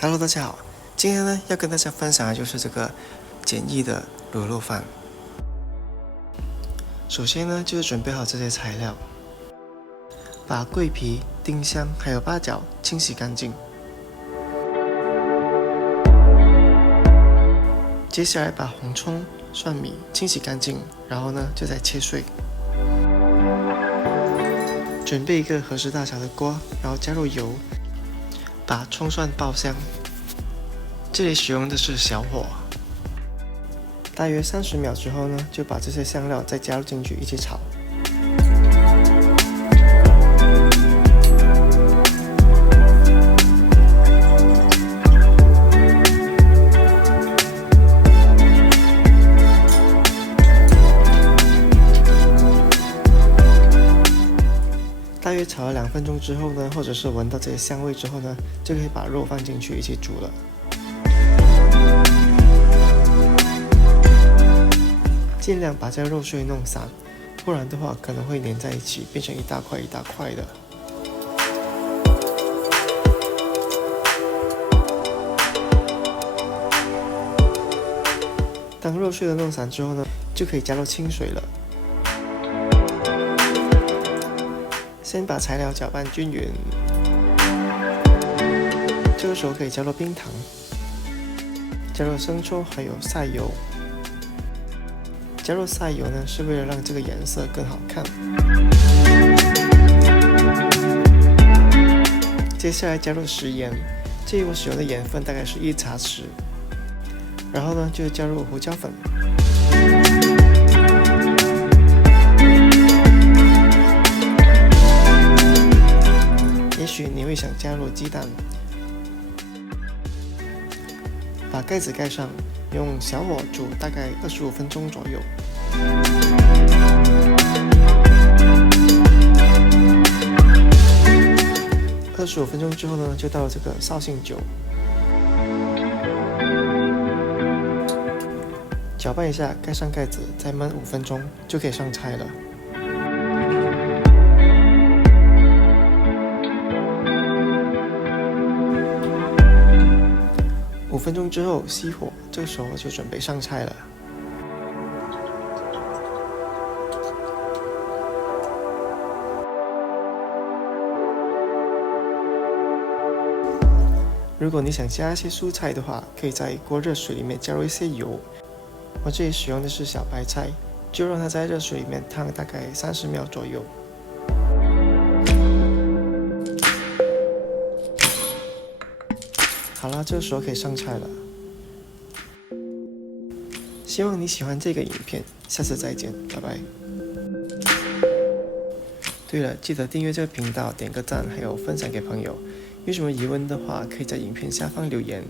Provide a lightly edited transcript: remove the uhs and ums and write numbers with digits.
Hello， 大家好，今天呢要跟大家分享的就是这个简易的卤肉饭。首先呢就是准备好这些材料，把桂皮、丁香还有八角清洗干净。接下来把红葱、蒜米清洗干净，然后呢就再切碎。准备一个合适大小的锅，然后加入油，把葱蒜爆香。这里使用的是小火，大约30秒之后呢，就把这些香料再加入进去一起炒。大约炒了2分钟之后呢，或者是闻到这些香味之后呢，就可以把肉放进去一起煮了。尽量把这肉碎弄散，不然的话可能会粘在一起，变成一大块一大块的。当肉碎都弄散之后呢，就可以加入清水了。先把材料搅拌均匀，这个时候可以加入冰糖，加入生抽还有晒油。加入晒油呢，是为了让这个颜色更好看。接下来加入食盐，这里我使用的盐分大概是1茶匙。然后呢，就加入胡椒粉。也许你会想加入鸡蛋，把盖子盖上。用小火煮大概25分钟左右。25分钟之后呢，就到了这个绍兴酒，搅拌一下，盖上盖子，再焖5分钟就可以上菜了。5分钟之后熄火，这个时候就准备上菜了。如果你想加一些蔬菜的话，可以在锅热水里面加入一些油。我这里使用的是小白菜，就让它在热水里面烫大概30秒左右。好了，这个时候可以上菜了。希望你喜欢这个影片，下次再见，拜拜。对了，记得订阅这个频道，点个赞，还有分享给朋友。有什么疑问的话，可以在影片下方留言。